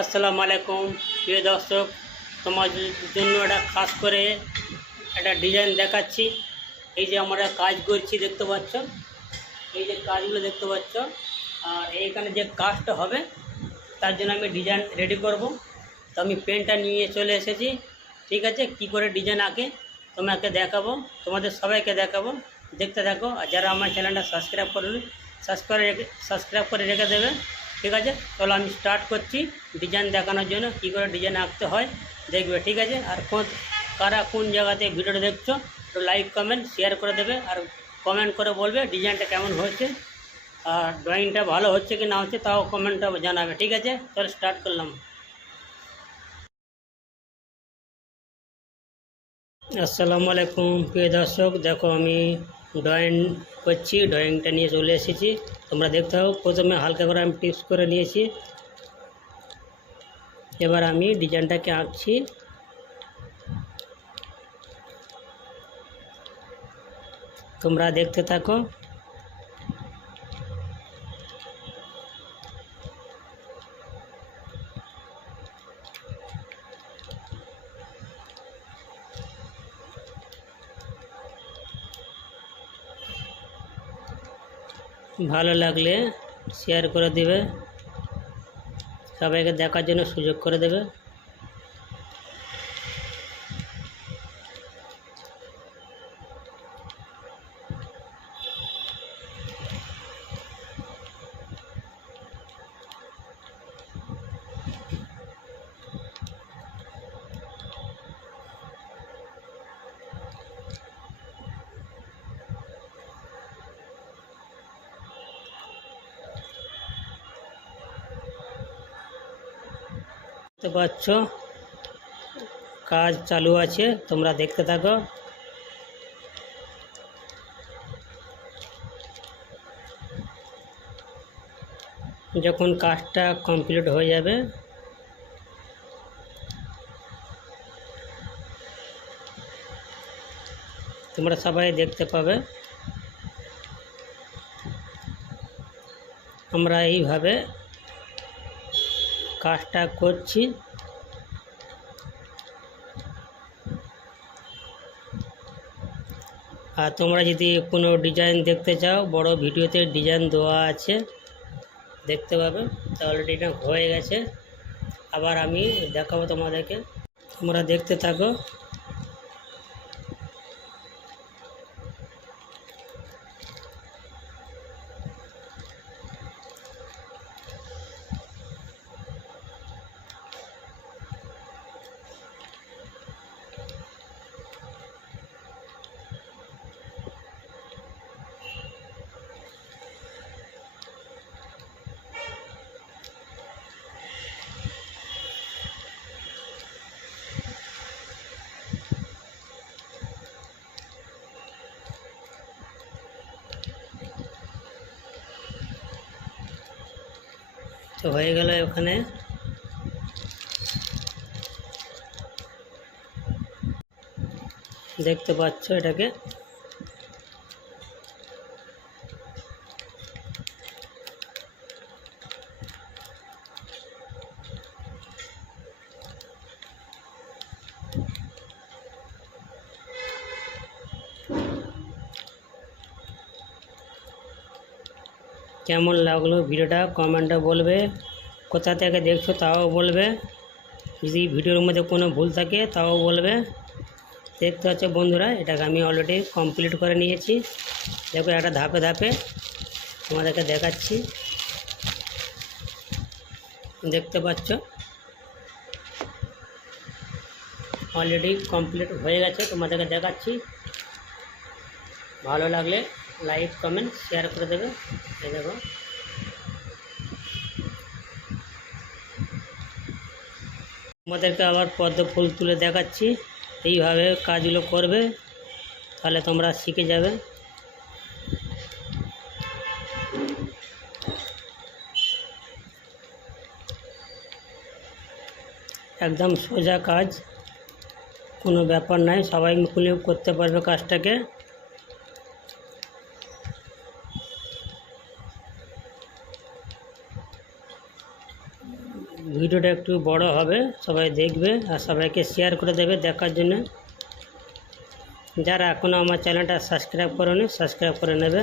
আসসালামু আলাইকুম। প্রিয় দর্শক, তোমার জন্য একটা খাস করে একটা ডিজাইন দেখাচ্ছি। এই যে আমরা কাজ করছি, দেখতে পাচ্ছ? এই যে কাজগুলো দেখতে পাচ্ছ। আর এইখানে যে কাজটা হবে, তার জন্য আমি ডিজাইন রেডি করব। তো আমি পেনটা নিয়ে চলে এসেছি। ঠিক আছে? কি করে ডিজাইন আঁকে, তোমাকে দেখাবো। তোমাদের সবাইকে দেখাবো। দেখতে থাকো। আর যারা আমার চ্যানেলটা সাবস্ক্রাইব করবে সাবস্ক্রাইব সাবস্ক্রাইব করে রেখে দেবে। ঠিক আছে? চলো আমি স্টার্ট করছি ডিজাইন দেখানোর জন্য, কী করে ডিজাইন আঁকতে হয়, দেখবে, ঠিক আছে? আর কোন, কারা কোন জায়গাতে ভিডিওটা দেখছ তো লাইক কমেন্ট শেয়ার করে দেবে, আর কমেন্ট করে বলবে ডিজাইনটা কেমন হয়েছে, আর ড্রয়িংটা ভালো হচ্ছে কি না হচ্ছে, তাও কমেন্টটা জানাবে, ঠিক আছে? চলো স্টার্ট করলাম। আসসালামু আলাইকুম, প্রিয় দর্শক, দেখো আমি ড্রয়িং করছি ড্রয়িংটা নিয়ে চলে এসেছি। তোমরা দেখতে পাও প্রথমে হালকা করে আমি টিপস করে নিয়েছি। এবার আমি ডিজাইনটাকে আঁকছি। তোমরা দেখতে থাকো। ভালো লাগলে শেয়ার করে দেবে। সবাইকে দেখার জন্য সুযোগ করে দেবে। দেখতে পাচ্ছ। কাজ চালু আছে, তোমরা দেখতে থাকো। যখন কাজটা কমপ্লিট হয়ে যাবে, তোমরা সবাই দেখতে পাবে। আমরা এইভাবে কাজটা করছি। আর তোমরা যদি কোনো ডিজাইন দেখতে চাও, বড় ভিডিওতে ডিজাইন দেওয়া আছে, দেখতে পাবে। তাহলে এটা হয়ে গেছে। আবার আমি দেখাবো তোমাদেরকে। তোমরা দেখতে থাকো। তো হয়ে গেল ওখানে দেখতে পাচ্ছ এটাকে? কেমন লাগল ভিডিওটা? কমেন্টে বলবে। কোথা থেকে দেখছ তাও বলবে। যদি ভিডিওর মধ্যে কোনো ভুল থাকে তাও বলবে। দেখতে পাচ্ছ বন্ধুরা, এটাকে আমি অলরেডি কমপ্লিট করে নিয়েছি। দেখো, একটা ধাপে ধাপে তোমাদেরকে দেখাচ্ছি। দেখতে পাচ্ছ? অলরেডি কমপ্লিট হয়ে গেছে, তোমাদেরকে দেখাচ্ছি। ভালো লাগলে লাইক কমেন্ট শেয়ার করে দেবে এই দেখো। তোমাদেরকে আবার পদ্ম ফুল তুলে দেখাচ্ছি। এইভাবে কাজগুলো করবে, তাহলে তোমরা শিখে যাবে। একদম সোজা কাজ, কোনো ব্যাপার নাই, সবাই মিলে করতে পারবে কাজটাকে। ভিডিওটা একটু বড় হবে, সবাই দেখবে আর সবাইকে শেয়ার করে দেবে দেখার জন্য। যারা এখনও আমার চ্যানেলটা সাবস্ক্রাইব করেনি সাবস্ক্রাইব করে নেবে।